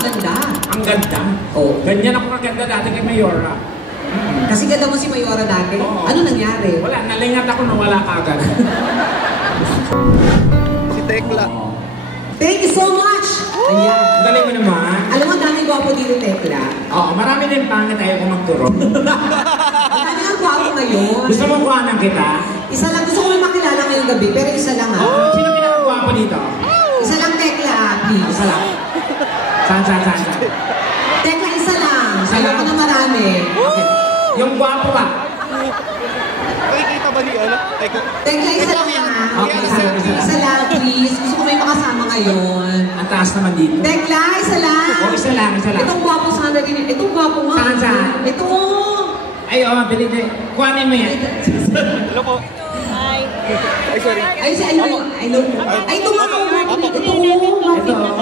ang ganda. Ang ganda? Oo. Ganyan ako kaganda dati kay Mayora. Kasi ganda mo si Mayora dati. Oo. Ano nangyari? Wala, nalingat ako na wala ka agad. Si Tekla. Thank you so much! Ayan. Ang galing mo naman. Alam mo, dami gwapo dito, Tekla. Oo, marami din pangit ayaw ko magturo. Ang dami ang gwapo ngayon. Gusto mo kuhanan kita? Isa lang, gusto ko may makilala ngayong gabi, pero isa lang ha. Sino pinakagwapo dito? Isa lang, Tekla, please. Isa lang. Saan? Tekla, isa lang. Isa Ayaw lang? ko na marami. Okay. Yung gwapo ba? Nakikita ba ni ano? Tekla, isa lang ha. Okay, isa lang. Isa lang, please. Gusto ko may makasama ngayon. Ang taas naman dito. Tekla, isa lang. Oo, isa lang. Itong gwapo sana rin. Itong gwapo nga. Saan? Ito. Ay, oo, bili din. Kuhanin mo yan. Hello po. Hi. Ay, sorry. Ay, si Ay, ito nga. Ito.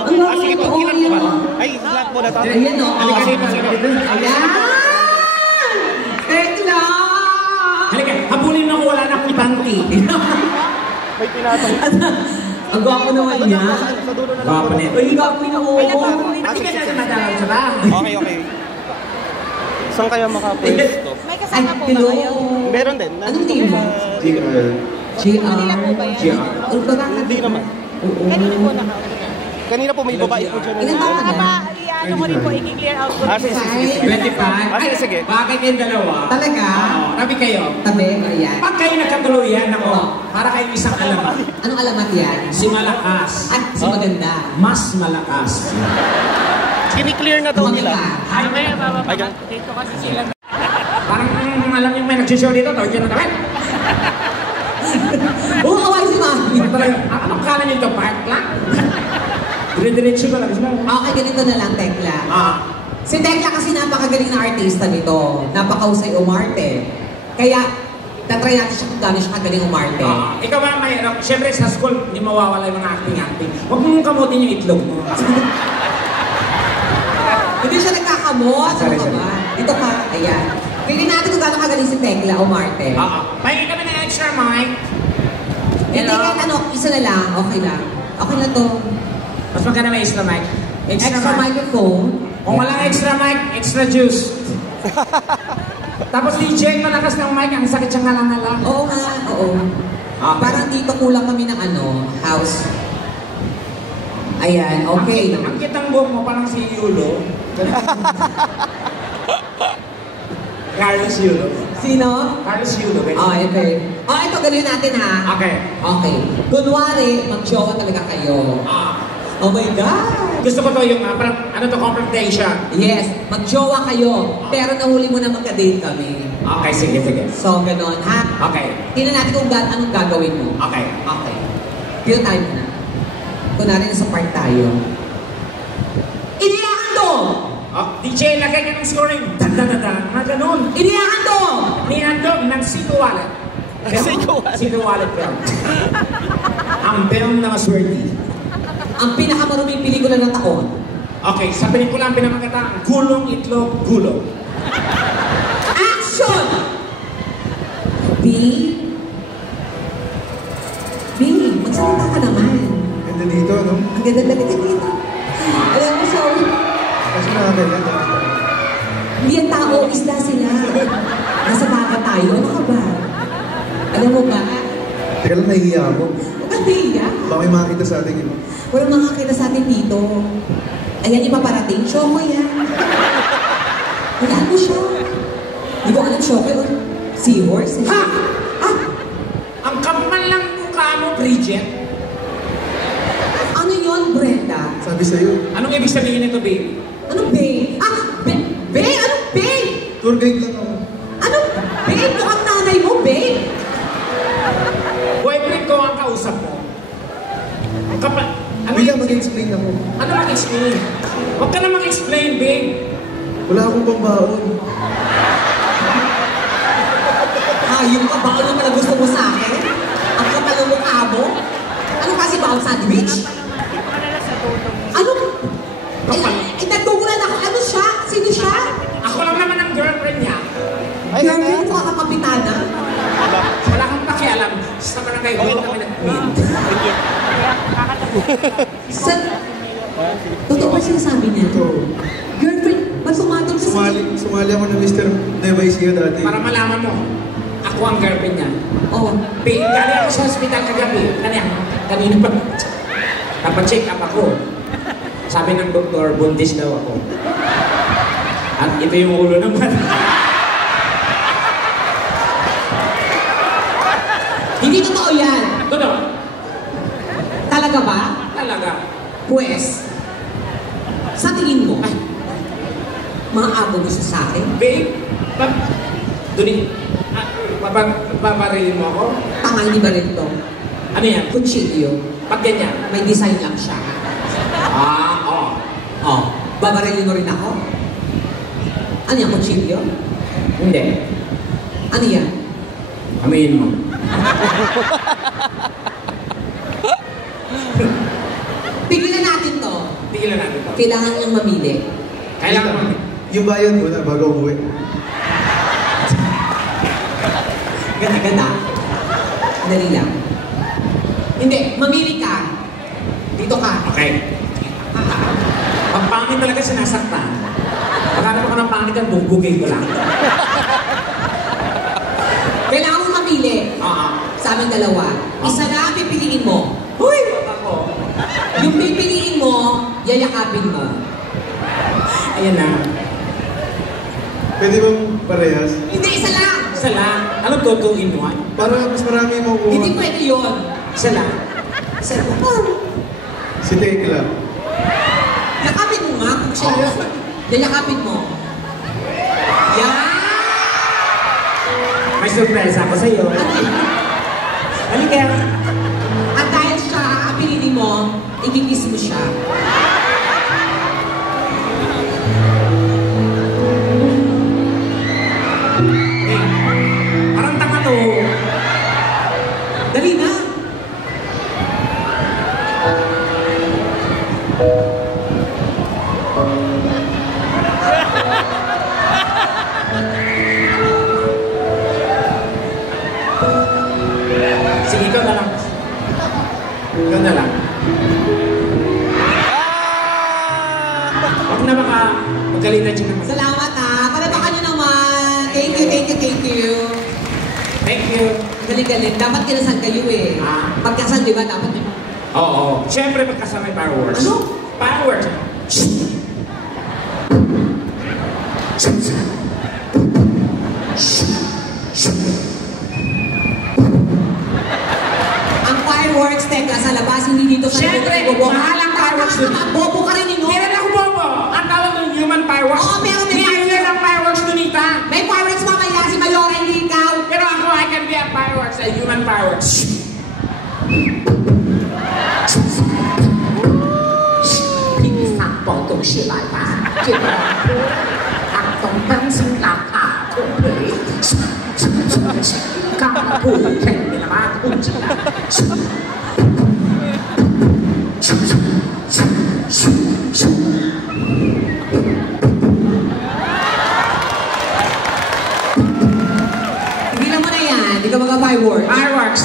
Ang gwapo Sige ito. po, ilan po ba? Ay, lahat po na to. Ayan o. Halika dito. Ayan. Tekla. Halika, habulin mo kung wala na akong panty. May tinatang. Ang gwapo naman niya. Sa dulo na lang. Gwapo nito. Ay, gwapo niya. Hindi ka na madalaw sa bahay. Okay. Saan kaya makapwesto? May kasama po ba hello. kayo? Meron din. Anong team mo? GR. Kanila po ba yan? Ang babae. Hindi naman. Kanina po na Kanina po may babae po dyan. Ilan taon ka na? Ano ko rin po, i-clear out ko. Sige. 25? Ah, sige. Bakit kayong dalawa? Talaga? Oo, tabi kayo. Tabi, ayan. Pag kayo nagkatuluyan, ako, para kayong isang alamat. Anong alamat yan? Si malakas. At si maganda. Mas malakas. Kini-clear na daw nila. Ay, may Ayan. Dito kasi sila. parang alam niyo may nag-show dito, to, dyan na kami. Oo, kaway si Mami. Ano kala niyo ito, park lang? Dire-diretso ka lang. Okay, ganito na lang, Tekla. Si Tekla kasi napakagaling na artista nito. Napakausay umarte. Kaya, tatry natin siya kung gano'n siya kagaling umarte. Ikaw ba may, siyempre sa school, hindi mawawala yung mga acting-acting. Huwag mong kamutin yung itlog mo. Hindi siya nagkakamot. Ano Sorry. ka ba? Dito ka. Ayan. Pili natin kung gano'n kagaling si Tekla umarte. Pahingin kami ng extra mic. Hindi kahit ano, isa na lang. Okay lang. Okay na to. Mas maganda may extra mic. Extra microphone. Kung walang extra mic, extra juice. Tapos DJ, malakas ng mic, ang sakit siyang ngalang-ngalang. Oo nga, oo. Parang dito kulang kami ng ano, house. Ayan, okay. Ang kitang buhok mo, parang si Yulo. Carlos Yulo. Sino? Carlos Yulo. Okay. Ito, gano'n natin ha. Okay. Okay. Kunwari, mag-jowa talaga kayo. Oh my God! Gusto ko to yung, parang, ano to, confrontation. Yes, mag-jowa kayo. Pero nahuli mo na magka-date kami. Okay, sige. So, gano'n, ha? Okay. Tingnan natin kung anong gagawin mo. Okay. Okay. Pure time na. Kunwari, nasa park tayo. Iniyahan to! DJ, lagay ka ng scoring. Dan, mga ganun. Iniyahan to! Nihandog ng Sito Wallet. Sito Wallet film. Ang film na maswerty. Ang pinakamaruming pelikula ng taon. Okay, sa pelikula ang pinamagata, Gulong Itlog Gulong. Action! B? Magsalita ka naman. Ganda dito, no? Ang ganda-ganda dito. Alam mo, sorry. Kasi nakakaya. Hindi ang tao, isda sila. Nasa baka tayo. Ano ka ba? Alam mo ba? Teka lang, nahihiya ako. Huwag kang hiya. Baka may makakita sa atin yun. Walang makakita sa atin dito. Ayan, ipaparating. Choco yan. Wala mo siya. Hindi ko alam choco or seahorse. Ha! Ang kapal lang mukha mo, Bridget. Ano yun, Brenda? Sabi sa'yo, Anong ibig sabihin nito, babe? Ano, babe? Babe? Anong babe? tour guide lang ako. Anong babe? Mukhang nanay mo, babe? Boyfriend ko ang kausap mo. Ang kapal... Bigla mag-explain ako. Ano mag-explain? Huwag ka na mag-explain, babe. Wala akong pambaon. Yung baon naman na gusto mo sa akin? Ang kapal ng mukha mo? Ano kasi baon sandwich? Ano? Nagtugulan ako. Ano siya? Sino siya? Ako lang naman ang girlfriend niya. Girlfriend sa kapitana? Wala kang pakialam. Sa barangay doon kami nag-meet. Sa... Totoo ba sinasabi niya? Ito. Girlfriend, ba't sumatol ka sa... Sumali ako ng Mr. Nueva Ecija dati. Para malaman mo, ako ang girlfriend niya. Oh, Galing ako sa hospital kagabi. Kanina pa. Napacheck up ako. Sabi ng doktor, buntis daw ako. At ito yung ulo naman. hindi totoo yan. Totoo. Talaga ba? Talaga. Pwes, sa tingin mo, ay, maaabo mo siya sa akin? Babe, paparilin mo ako? Tanga, hindi ba rin ito? Ano yan? Kutsilyo. Pag ganyan? May design lang siya. Oo. Oh, babarilin mo rin ako? Ano yan, kutsilyo? Hindi. Ano yan? Amayin mo. Pigilan natin to. Tigilan natin to. Kailangan niyang mamili. Kailangan mo. Yung bayad mo na bago umuwi. Ganda-ganda. Dali lang. Hindi, mamili ka. Dito ka. Okay. Ang pangit talaga sinasaktan. Pagkakaroon ko ng pangit ang bugbugay ko lang. Kailangan mo mamili. Sa aming dalawa. Isa na ang pipiliin mo. Uy! Ako. Yung pipiliin mo, yayakapin mo. Ayan na. Pwede bang parehas? Hindi, isa lang. Isa lang. Anong tutuin mo? Para mas marami mo kuha. Hindi pwede yun. Isa lang. Isa lang. Si Tekla. Yakapin mo nga kung siya. Yayakapin mo. Yan! May surprise ako sa'yo. Halika. At dahil siya, ang pinili mo, ikikiss mo siya. Hey, parang tanga to. Dali na. Sige, ikaw na lang. Ikaw na lang. Huwag na baka magalitan siya naman. Salamat ha. Palatakan niyo naman. Thank you, thank you, thank you. Thank you. Galing-galing. Dapat kinasal kayo eh. Pagkasal, di ba? Dapat yun. Oo. Siyempre magkasama yung fireworks. Ano? Fireworks. Ang fireworks, teka, sa labas, hindi dito sa Siyempre, mahal ang fireworks dun. Bobo ka rin, no? Hindi rin ako bobo. Ang tawag ng human fireworks. Oo, pero may Million ang fireworks dunita. May fireworks mamaya, si Mayora, hindi ikaw. Pero ako, I can be a fireworks, a human fireworks. Hindi sakto itong silay pa. Ang tong pansilang ako, eh. Kapuhin naman kung sila. Tigilan mo na yan, hindi ka mag-fireworks. Fireworks.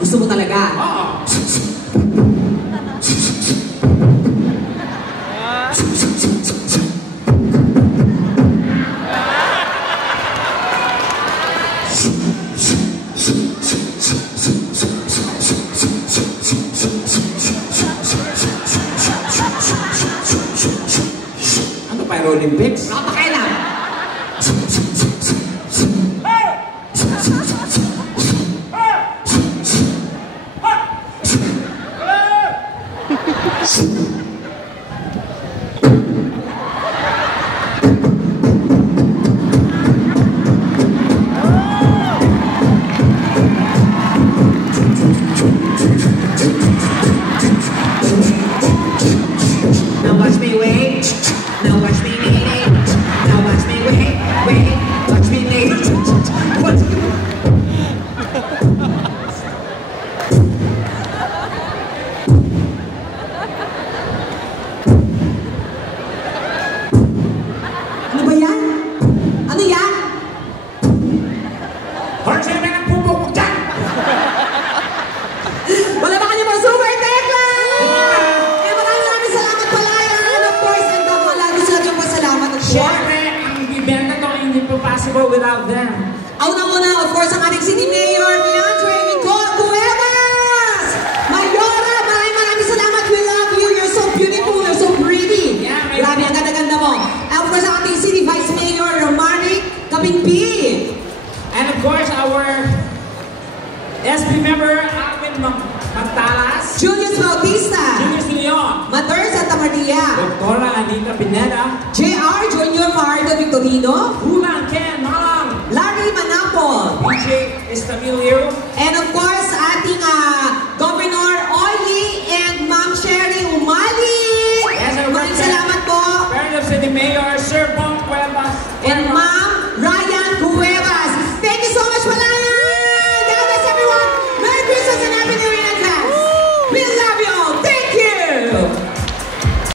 Gusto mo talaga? Oo. Ano pa, Olympics? Nakapakailan. Now watch me wait. Now watch me wait. Now watch me wait. Wait. Watch me wait. Watch me. Ano ba yan? Ano yan? Horse, sino ba nagpupukok dyan? Wala ba kanya masuk? Julius Bautista. Julius De Leon, Mater Santa Maria. Doktora Anita Pineda, JR Junior Fajardo Victorino. Ulan Ken Malang, Larry Manapol. DJ Estamilio, And